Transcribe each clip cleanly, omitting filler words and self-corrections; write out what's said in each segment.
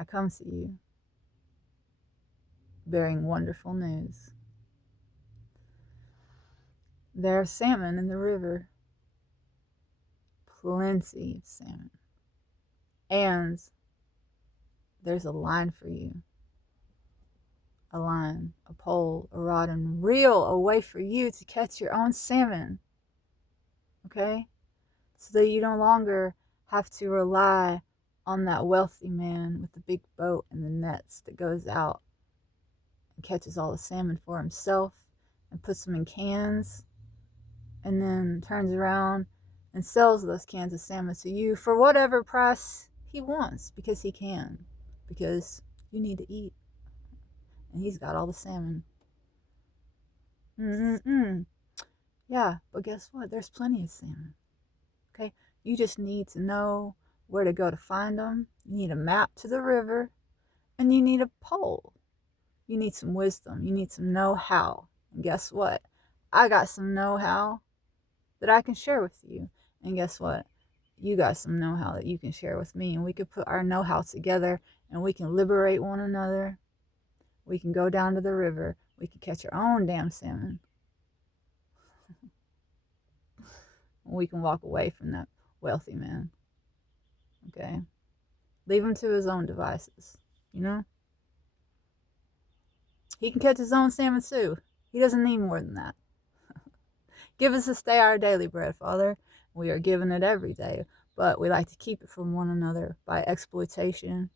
I come to you bearing wonderful news. There are salmon in the river, plenty of salmon. And there's a line for you. A line, a pole, a rod, and reel, a way for you to catch your own salmon. Okay? So that you no longer have to rely on that wealthy man with the big boat and the nets that goes out and catches all the salmon for himself and puts them in cans and then turns around and sells those cans of salmon to you for whatever price he wants, because he can, because you need to eat and he's got all the salmon. Yeah, but guess what? There's plenty of salmon. Okay, you just need to know where to go to find them. You need a map to the river, and you need a pole. You need some wisdom. You need some know-how. And guess what? I got some know-how that I can share with you. And guess what? You got some know-how that you can share with me. And we can put our know-how together and we can liberate one another. We can go down to the river. We can catch our own damn salmon. We can walk away from that wealthy man. Okay? Leave him to his own devices. You know? He can catch his own salmon too. He doesn't need more than that. Give us this day our daily bread, Father. We are given it every day, but we like to keep it from one another by exploitation,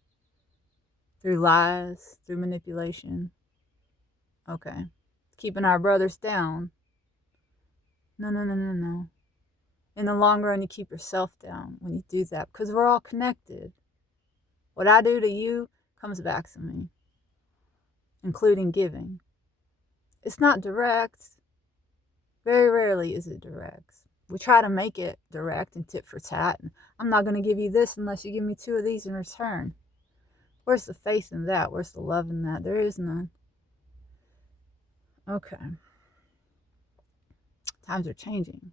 through lies, through manipulation. Okay. Keeping our brothers down. No. In the long run, you keep yourself down when you do that, because we're all connected. What I do to you comes back to me, including giving. It's not direct. Very rarely is it direct. We try to make it direct and tit for tat. And I'm not going to give you this unless you give me 2 of these in return. Where's the faith in that? Where's the love in that? There is none. Okay. Times are changing.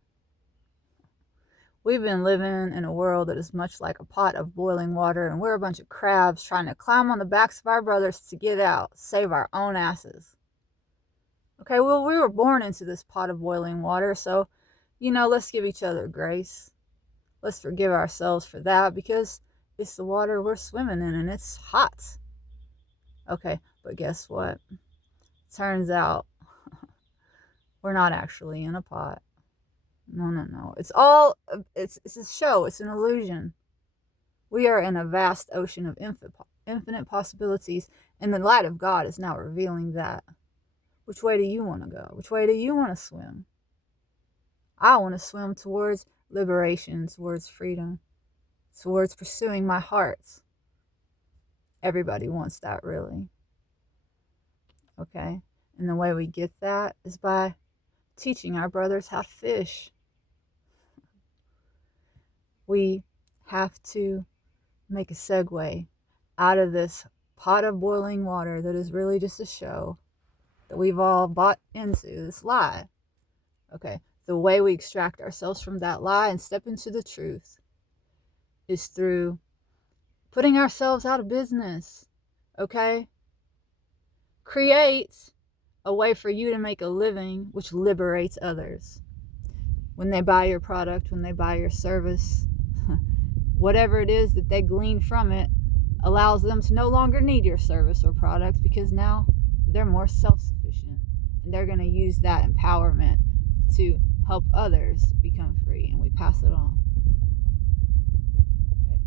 We've been living in a world that is much like a pot of boiling water, and we're a bunch of crabs trying to climb on the backs of our brothers to get out, save our own asses. Okay, well, we were born into this pot of boiling water, so, let's give each other grace. Let's forgive ourselves for that, because it's the water we're swimming in, and it's hot. Okay, but guess what? Turns out we're not actually in a pot. No. It's a show. It's an illusion. We are in a vast ocean of infinite possibilities, and the light of God is now revealing that. Which way do you want to go? Which way do you want to swim? I want to swim towards liberation, towards freedom, towards pursuing my heart. Everybody wants that, really. Okay? And the way we get that is by teaching our brothers how to fish. We have to make a segue out of this pot of boiling water that is really just a show that we've all bought into, this lie. Okay, the way we extract ourselves from that lie and step into the truth is through putting ourselves out of business. Okay? Create a way for you to make a living which liberates others. When they buy your product, when they buy your service, whatever it is that they glean from it allows them to no longer need your service or product, because now they're more self-sufficient and they're going to use that empowerment to help others become free, and we pass it on. Okay.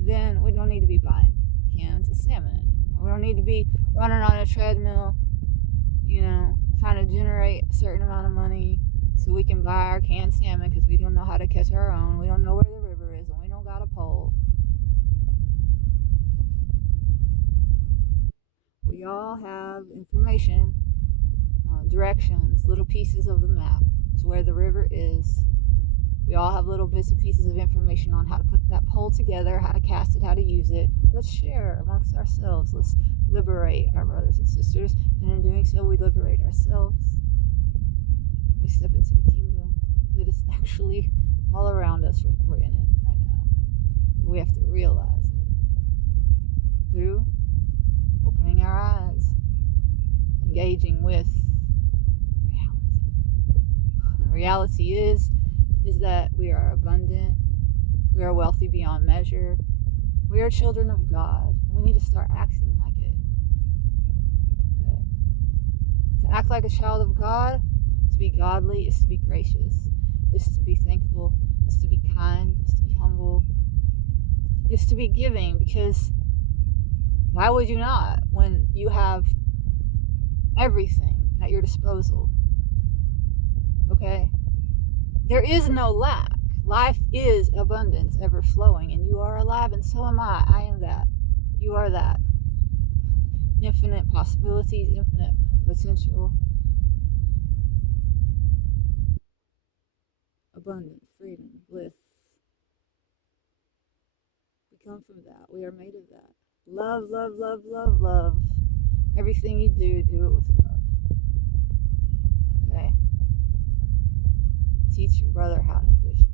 Then we don't need to be buying cans of salmon. We don't need to be running on a treadmill, trying to generate a certain amount of money so we can buy our canned salmon, because we don't know how to catch our own. We don't know where the river is, and we don't got a pole. We all have information, directions, little pieces of the map to where the river is. We all have little bits and pieces of information on how to put that pole together, how to cast it, how to use it. Let's share amongst ourselves. Let's liberate our brothers and sisters. And in doing so, we liberate ourselves. We step into the kingdom that is actually all around us. We're in it right now. We have to realize it through engaging with reality. The reality is that we are abundant, we are wealthy beyond measure, we are children of God. We need to start acting like it. Okay? To act like a child of God, to be godly, is to be gracious, is to be thankful, is to be kind, is to be humble, is to be giving, because why would you not when you have everything at your disposal? Okay? There is no lack. Life is abundance, ever flowing, and you are alive, and so am I. I am that. You are that. Infinite possibilities, infinite potential. Abundance, freedom, bliss. We come from that. We are made of that. Love, love, love, love, love. Everything you do it with love. Okay? Teach your brother how to fish.